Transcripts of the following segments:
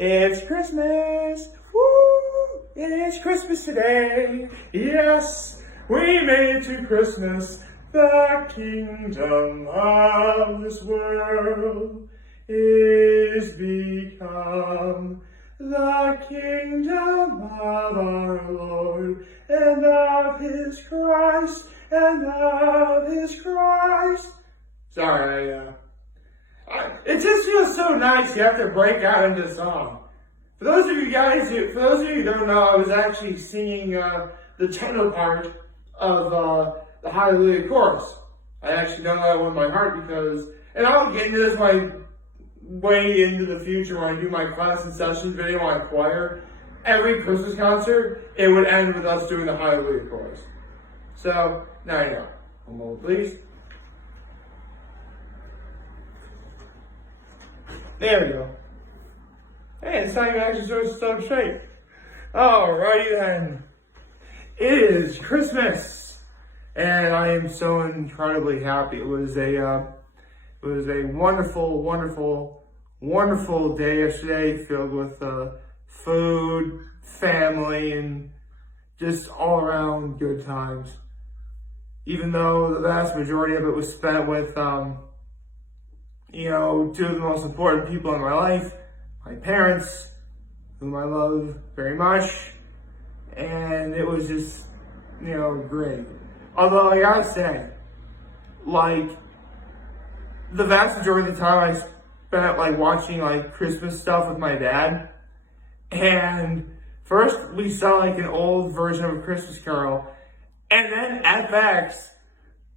It's Christmas! Woo! It's Christmas today! Yes, we made it to Christmas. The kingdom of this world is become the kingdom of our Lord and of His Christ and of His Christ. Sorry, it just feels so nice. You have to break out into song. For those of you who don't know, I was actually singing the tenor part of the Hallelujah chorus. I actually know that one by heart because, and I'll get into this way into the future when I do my class and sessions video on choir. Every Christmas concert, it would end with us doing the Hallelujah chorus. So, now you know. One moment, please. There we go. Hey, it's not even actually supposed to start straight. Alrighty then. It is Christmas, and I am so incredibly happy. It was a wonderful, wonderful, wonderful day yesterday, filled with food, family, and just all around good times. Even though the vast majority of it was spent with two of the most important people in my life, my parents, whom I love very much, and it was just, great. Although I gotta say, the vast majority of the time I spent watching Christmas stuff with my dad, and first we saw an old version of A Christmas Carol, and then FX.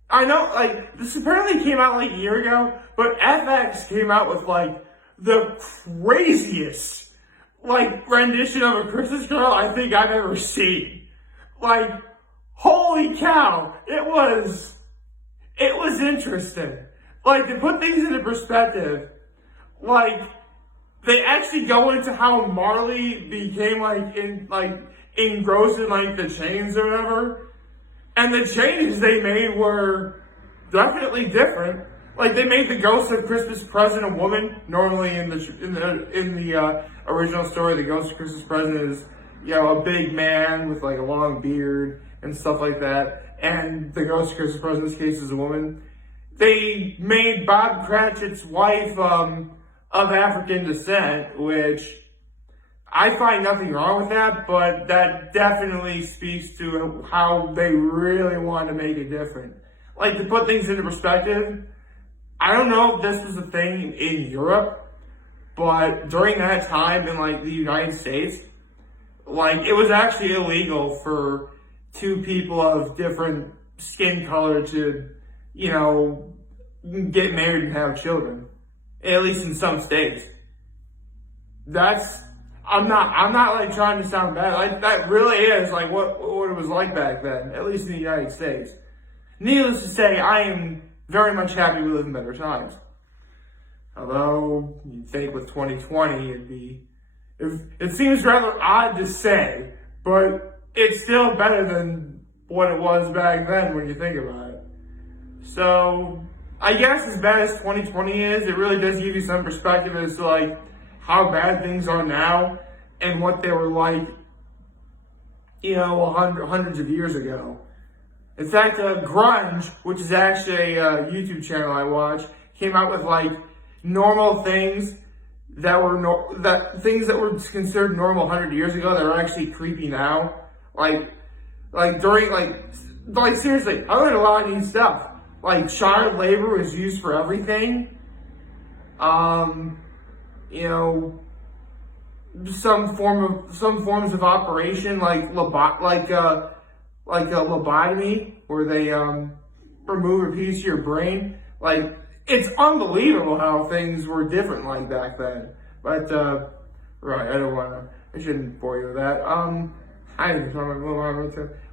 I know, this apparently came out a year ago, but FX came out with, the craziest, rendition of A Christmas Carol I think I've ever seen. Holy cow, it was interesting. To put things into perspective, they actually go into how Marley became, engrossed in, the chains or whatever. And the changes they made were definitely different. They made the Ghost of Christmas Present a woman. Normally in the original story, the Ghost of Christmas Present is, a big man with a long beard and stuff like that. And the Ghost of Christmas Present in this case is a woman. They made Bob Cratchit's wife of African descent, which I find nothing wrong with that, but that definitely speaks to how they really want to make it different. To put things into perspective, I don't know if this was a thing in Europe, but during that time in the United States, it was actually illegal for two people of different skin color to, get married and have children. At least in some states. I'm not trying to sound bad. That really is what it was like back then, at least in the United States. Needless to say, I am very much happy we live in better times. Although you'd think with 2020 it seems rather odd to say, but it's still better than what it was back then when you think about it. So I guess as bad as 2020 is, it really does give you some perspective as to how bad things are now and what they were hundreds of years ago. In fact, Grunge, which is actually a YouTube channel I watch, came out with normal things that were things that were considered normal 100 years ago that are actually creepy now. Seriously, I learned a lot of new stuff. Child labor was used for everything. Some forms of operation like a lobotomy, where they remove a piece of your brain. It's unbelievable how things were different back then. But right, I shouldn't bore you with that.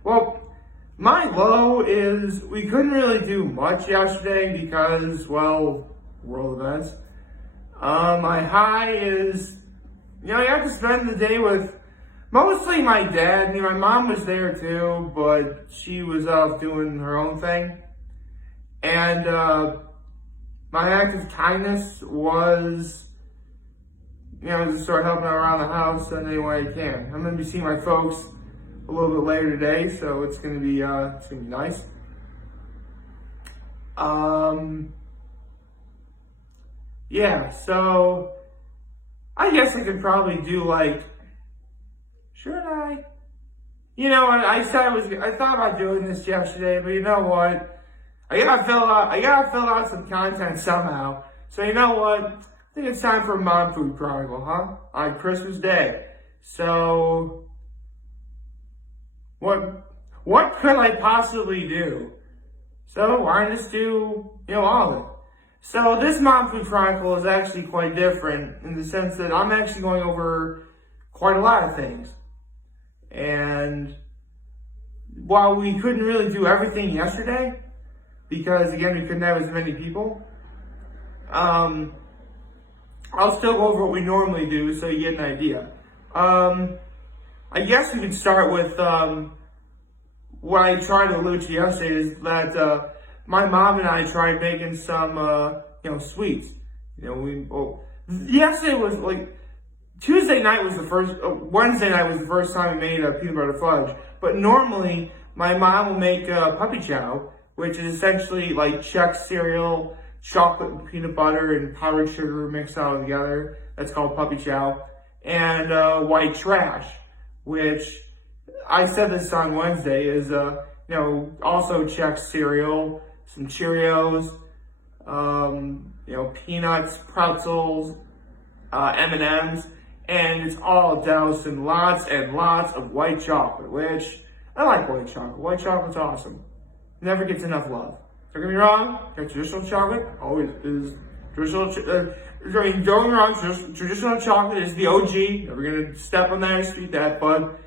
Well, my low is we couldn't really do much yesterday because, world events. My high is, I got to spend the day with mostly my dad. My mom was there too, but she was off doing her own thing. And my act of kindness was just start helping out around the house in any way I can. I'm going to be seeing my folks a little bit later today, so it's going to be nice. Yeah, so I guess I could probably do should I? I thought about doing this yesterday, but you know what? I gotta fill out some content somehow. So you know what? I think it's time for a Mom Food Chronicle, huh? On Christmas Day. So what could I possibly do? So why not just do, all of it? So this Mom Food Chronicle is actually quite different in the sense that I'm actually going over quite a lot of things. And while we couldn't really do everything yesterday, because again, we couldn't have as many people, I'll still go over what we normally do so you get an idea. I guess we could start with what I tried to allude to yesterday is that my mom and I tried making some sweets. Yesterday was Tuesday night was the first, Wednesday night was the first time we made a peanut butter fudge. But normally, my mom will make puppy chow, which is essentially Chex cereal, chocolate and peanut butter, and powdered sugar mixed all together. That's called puppy chow. And white trash, which I said this on Wednesday is, also Chex cereal, some Cheerios, peanuts, pretzels, M&Ms, and it's all doused in lots and lots of white chocolate, which I like white chocolate. White chocolate's awesome. Never gets enough love. Don't get me wrong, traditional chocolate always is traditional. Don't get me wrong, traditional chocolate is the OG. Never gonna step on that or dispute that, but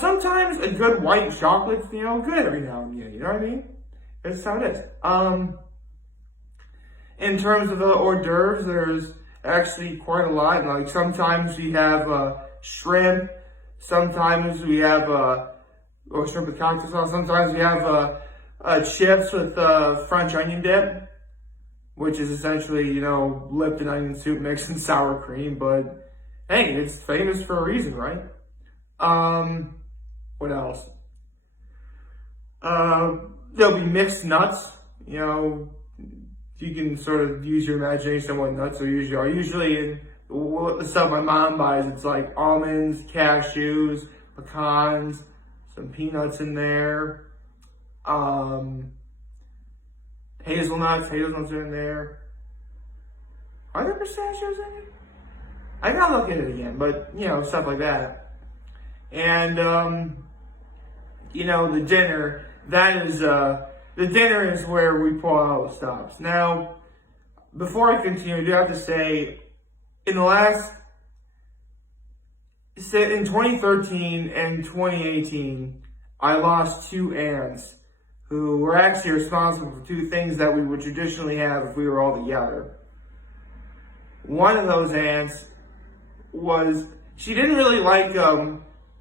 sometimes a good white chocolate's good every now and again. You know what I mean? That's how it is. In terms of the hors d'oeuvres, there's actually quite a lot. Sometimes we have shrimp. Sometimes we have shrimp with cocktail sauce. Sometimes we have chips with French onion dip, which is essentially Lipton onion soup mixed in sour cream. But hey, it's famous for a reason, right? What else? There'll be mixed nuts. You can sort of use your imagination on what nuts usually are. Usually in the stuff my mom buys, it's almonds, cashews, pecans, some peanuts in there, hazelnuts are in there. Are there pistachios in it? I gotta look at it again, but stuff like that. And the dinner, the dinner is where we pull out all the stops. Now, before I continue, I do have to say, in 2013 and 2018, I lost two aunts who were actually responsible for two things that we would traditionally have if we were all together. One of those aunts she didn't really like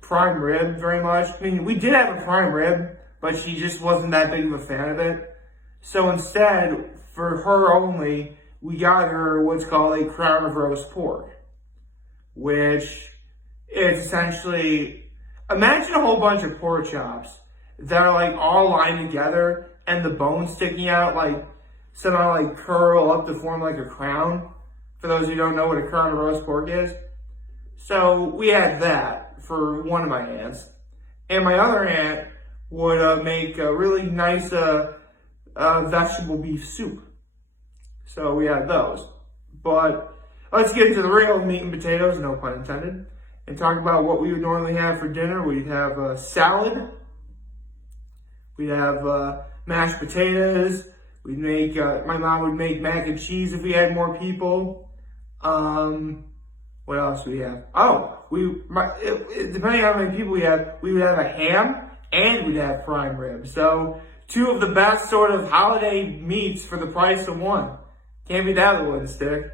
prime rib very much. I mean, we did have a prime rib, but she just wasn't that big of a fan of it. So instead, for her only, we got her what's called a crown of roast pork, which is essentially, imagine a whole bunch of pork chops that are all lined together and the bones sticking out somehow curl up to form a crown. For those who don't know what a crown of roast pork is. So we had that for one of my aunts. And my other aunt would make a really nice vegetable beef soup. So we had those. But let's get into the real meat and potatoes, no pun intended, and talk about what we would normally have for dinner. We'd have a salad. We'd have mashed potatoes. We'd make, my mom would make mac and cheese if we had more people. What else do we have? Oh, depending on how many people we have, we would have a ham and we'd have prime rib. So two of the best sort of holiday meats for the price of one. Can't beat that with one stick.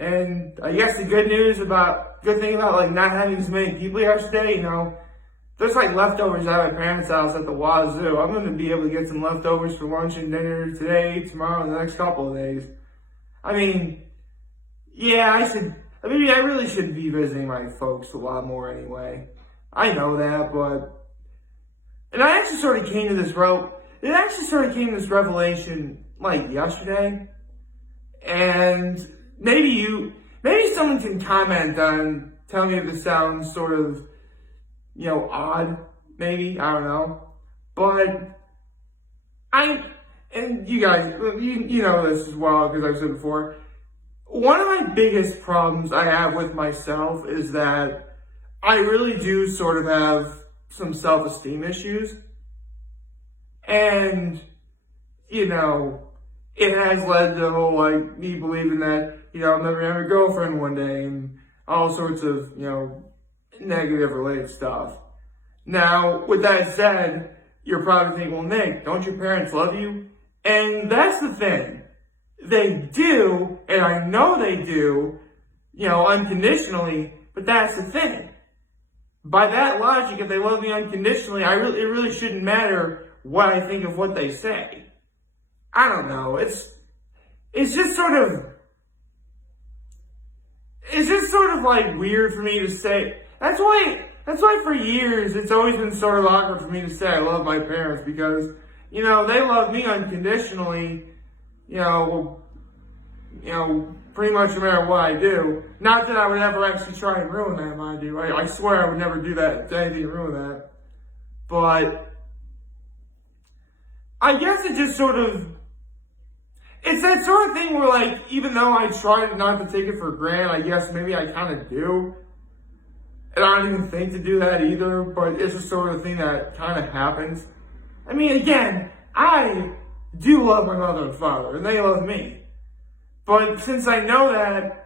And I guess the good thing about not having as many people yesterday, there's leftovers at my parents' house at the wazoo. I'm gonna be able to get some leftovers for lunch and dinner today, tomorrow, and the next couple of days. I mean, yeah, I mean, I really should be visiting my folks a lot more anyway. I know that, but, and I actually sort of came to this revelation like yesterday, and maybe someone can comment on, tell me if this sounds sort of, odd, maybe, I don't know, but and you guys, you know this as well, because I've said before, one of my biggest problems I have with myself is that I really do sort of have some self-esteem issues. And, it has led to me believing that, I'm never gonna have a girlfriend one day and all sorts of, negative related stuff. Now, with that said, you're probably thinking, well, Nick, don't your parents love you? And that's the thing. They do, and I know they do, unconditionally, but that's the thing. By that logic, if they love me unconditionally, it really shouldn't matter what I think of what they say. I don't know. It's just sort of like weird for me to say. That's why for years it's always been sort of awkward for me to say I love my parents, because, they love me unconditionally, pretty much no matter what I do. Not that I would ever actually try and ruin that, mind you. I swear I would never do that, anything to ruin that. But I guess it just sort of, it's that sort of thing where, even though I try not to take it for granted, I guess maybe I kind of do. And I don't even think to do that either, but it's the sort of thing that kind of happens. I mean, again, I do love my mother and father, and they love me. But since I know that,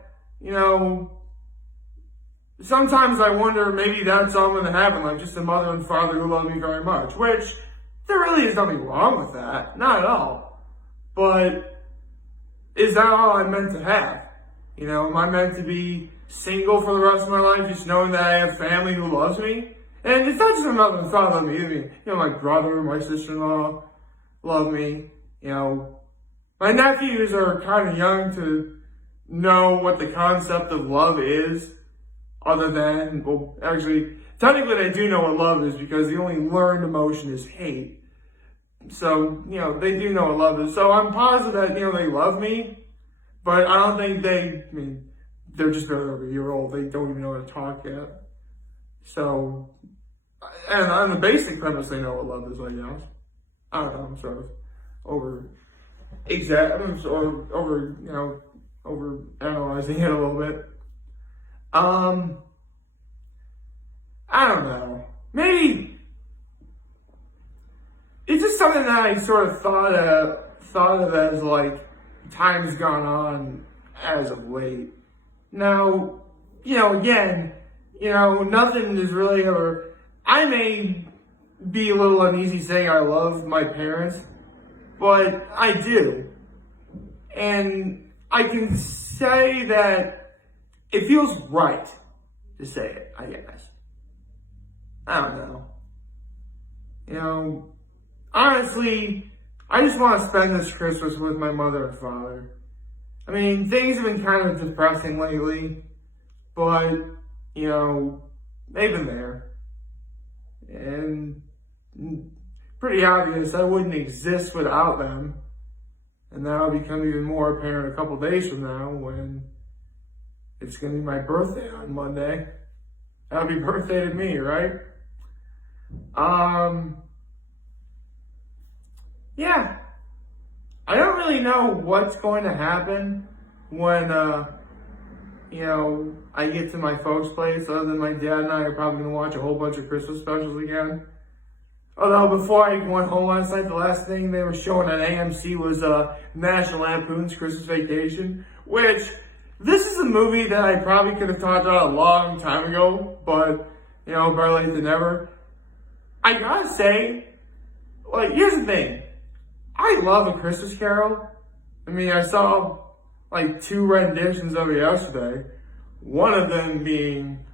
sometimes I wonder maybe that's all going to happen, like just a mother and father who love me very much, which there really is nothing wrong with that, not at all. But is that all I'm meant to have? Am I meant to be single for the rest of my life, just knowing that I have family who loves me? And it's not just my mother and father love me, either. My brother, my sister-in-law love me. My nephews are kind of young to know what the concept of love is, other than, well, actually, technically they do know what love is, because the only learned emotion is hate. So, they do know what love is. So I'm positive that, they love me, but I don't think they're just over a year old. They don't even know how to talk yet. So, and on the basic premise, they know what love is, I guess. I don't know, I'm sort of over analyzing it a little bit. I don't know. Maybe it's just something that I sort of thought of as time's gone on as of late. Now, again, nothing is really ever. I may be a little uneasy saying I love my parents, but I do. And I can say that it feels right to say it, I guess. I don't know. Honestly, I just want to spend this Christmas with my mother and father. I mean, things have been kind of depressing lately, but, they've been there. And pretty obvious I wouldn't exist without them. And that'll become even more apparent a couple days from now, when it's going to be my birthday on Monday. Happy birthday to me, right? Yeah. I don't really know what's going to happen when, I get to my folks' place, other than my dad and I are probably going to watch a whole bunch of Christmas specials again. Although before I went home last night, the last thing they were showing on AMC was National Lampoon's Christmas Vacation, which, this is a movie that I probably could have talked about a long time ago, but, better late than never. I gotta say, here's the thing. I love A Christmas Carol. I mean, I saw, 2 renditions of it yesterday. One of them being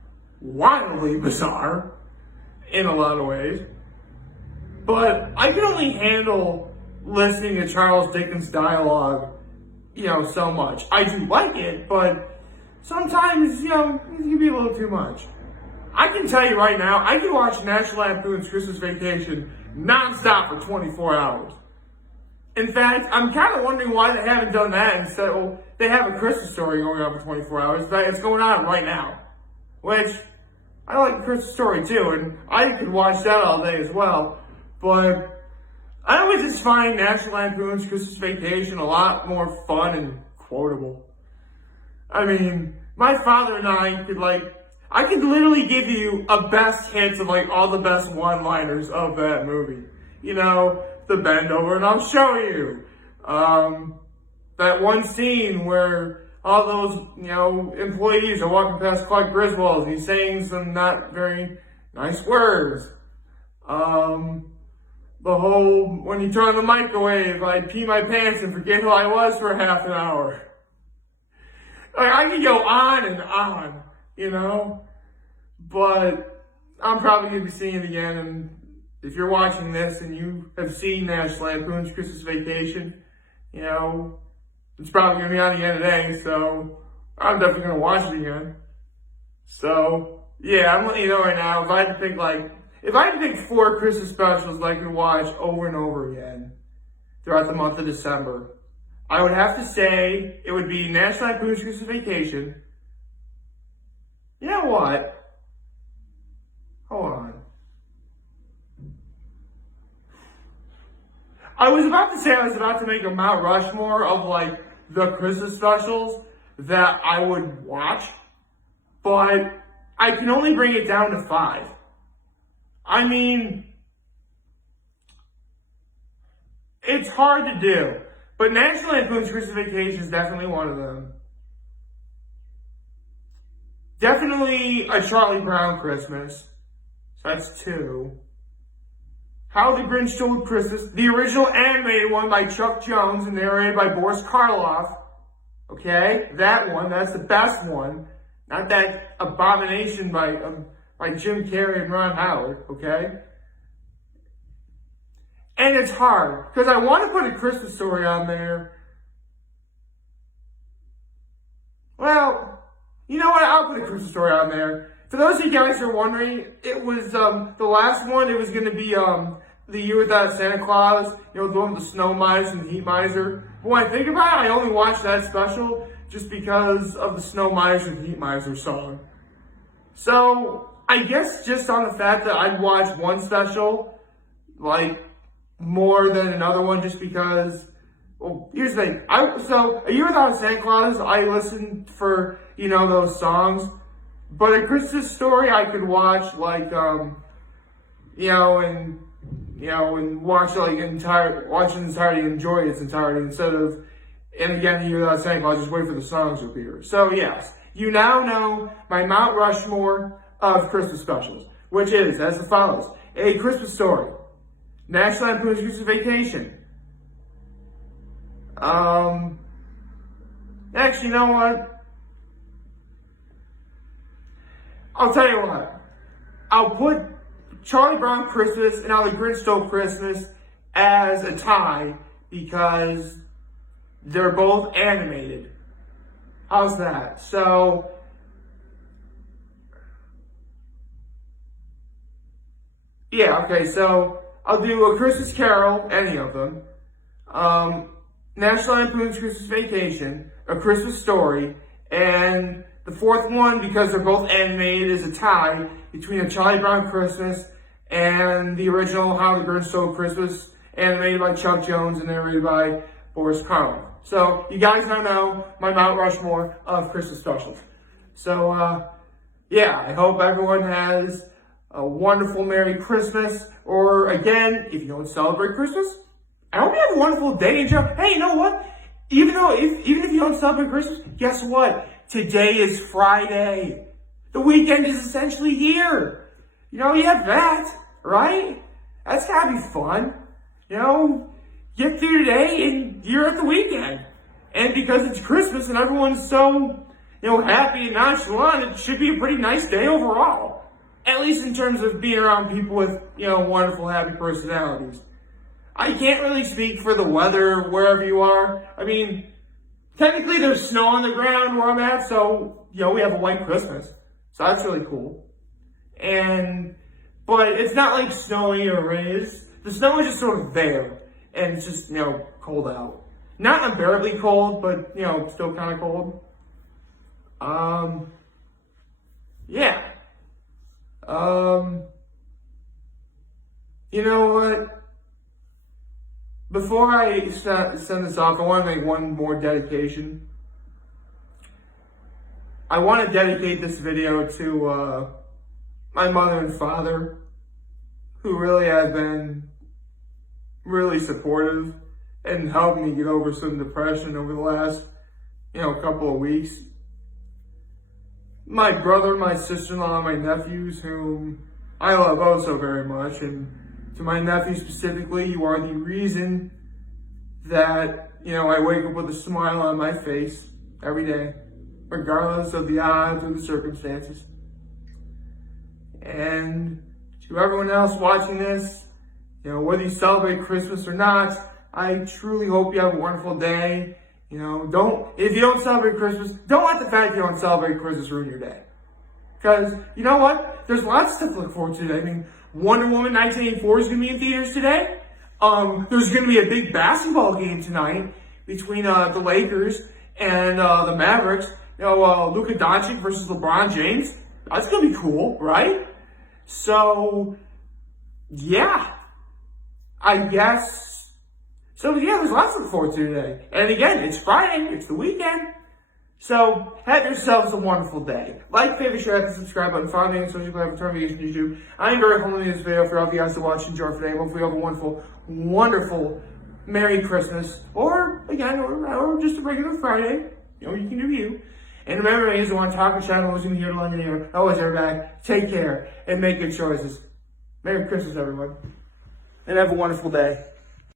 wildly bizarre in a lot of ways. But I can only handle listening to Charles Dickens' dialogue, so much. I do like it, but sometimes, it can be a little too much. I can tell you right now, I can watch National Lampoon's Christmas Vacation nonstop for 24 hours. In fact, I'm kind of wondering why they haven't done that instead. Well, they have a Christmas Story going on for 24 hours. In fact, it's going on right now. Which, I like a Christmas Story too, and I could watch that all day as well. But I always just find National Lampoon's Christmas Vacation a lot more fun and quotable. I mean, my father and I I could literally give you a best hits of all the best one-liners of that movie. The bend over and I'll show you. That one scene where all those, employees are walking past Clark Griswold and he's saying some not very nice words. The whole, when you turn on the microwave, I pee my pants and forget who I was for half an hour. I can go on and on, but I'm probably going to be seeing it again. And if you're watching this and you have seen National Lampoon's Christmas Vacation, it's probably going to be on again today, so I'm definitely going to watch it again. So, yeah, I'm letting you know right now, if I had to pick 4 Christmas specials that I could watch over and over again throughout the month of December, I would have to say it would be National Lampoon's Christmas Vacation. You know what? Hold on. I was about to make a Mount Rushmore of the Christmas specials that I would watch, but I can only bring it down to 5. I mean, it's hard to do, but National Lampoon's Christmas Vacation is definitely one of them. Definitely A Charlie Brown Christmas. So that's 2. How the Grinch Stole Christmas, the original animated one by Chuck Jones and narrated by Boris Karloff. Okay, that one, that's the best one. Not that abomination by Jim Carrey and Ron Howard, okay? And it's hard, because I want to put a Christmas Story on there. Well, you know what, I'll put a Christmas Story on there. For those of you guys who are wondering, it was, the last one, it was going to be, The Year Without Santa Claus, the one with the snow mice and the heat miser. But when I think about it, I only watched that special just because of the snow mice and the heat miser song. So, I guess just on the fact that I'd watch one special, more than another one just because, well, here's the thing. So, A Year Without Santa Claus, I listened for, those songs. But A Christmas Story, I could watch, and watch watch it entirety and enjoy its entirety instead of, and again, you without saying, I'll just wait for the songs to appear. So yes, you now know my Mount Rushmore of Christmas specials, which is as follows: A Christmas Story, National Lampoon's Christmas Vacation. Actually, you know what? I'll tell you what. I'll put Charlie Brown Christmas and How the Grinch Stole Christmas as a tie because they're both animated. How's that? So, yeah, okay, so I'll do A Christmas Carol, any of them, National Lampoon's Christmas Vacation, A Christmas Story, and the fourth one, because they're both animated, is a tie between A Charlie Brown Christmas and the original How the Grinch Stole Christmas, animated by Chuck Jones and narrated by Boris Karloff. So, you guys now know my Mount Rushmore of Christmas specials. So, yeah, I hope everyone has a wonderful Merry Christmas, or again, if you don't celebrate Christmas, I hope you have a wonderful day and job. Hey, you know what? Even if you don't celebrate Christmas, guess what? Today is Friday. The weekend is essentially here. You have that, right? That's gotta be fun. Get through today and you're at the weekend. And because it's Christmas and everyone's so, happy and nonchalant, it should be a pretty nice day overall. At least in terms of being around people with, wonderful, happy personalities. I can't really speak for the weather wherever you are. I mean, technically there's snow on the ground where I'm at, so, we have a white Christmas. So that's really cool. But it's not like snowy or raised. The snow is just sort of there. And it's just, cold out. Not unbearably cold, but, still kind of cold. Yeah. You know what? Before I send this off, I want to make one more dedication. I want to dedicate this video to my mother and father, who really have been really supportive and helped me get over some depression over the last, couple of weeks. My brother, my sister-in-law, my nephews, whom I love oh so very much, and to my nephew specifically, you are the reason that, I wake up with a smile on my face every day, regardless of the odds or the circumstances. And to everyone else watching this, whether you celebrate Christmas or not, I truly hope you have a wonderful day. If you don't celebrate Christmas, don't let the fact you don't celebrate Christmas ruin your day. Because, you know what? There's lots of stuff to look forward to today. I mean, Wonder Woman 1984 is going to be in theaters today. There's going to be a big basketball game tonight between the Lakers and the Mavericks. Luka Doncic versus LeBron James. That's going to be cool, right? So, yeah. I guess. So, yeah, there's lots to look forward to today. And again, it's Friday. It's the weekend. So, have yourselves a wonderful day. Like, favorite, share, hit the subscribe button. Follow me on social media, notifications, YouTube. I'm very humble in this video for all of you guys to watch and enjoy today. Hopefully, you have a wonderful, wonderful Merry Christmas. Or, again, or just a regular Friday. You can do you. And remember, I want to talk and chat. Always in here to London here. Always everybody. Take care and make good choices. Merry Christmas, everyone. And have a wonderful day.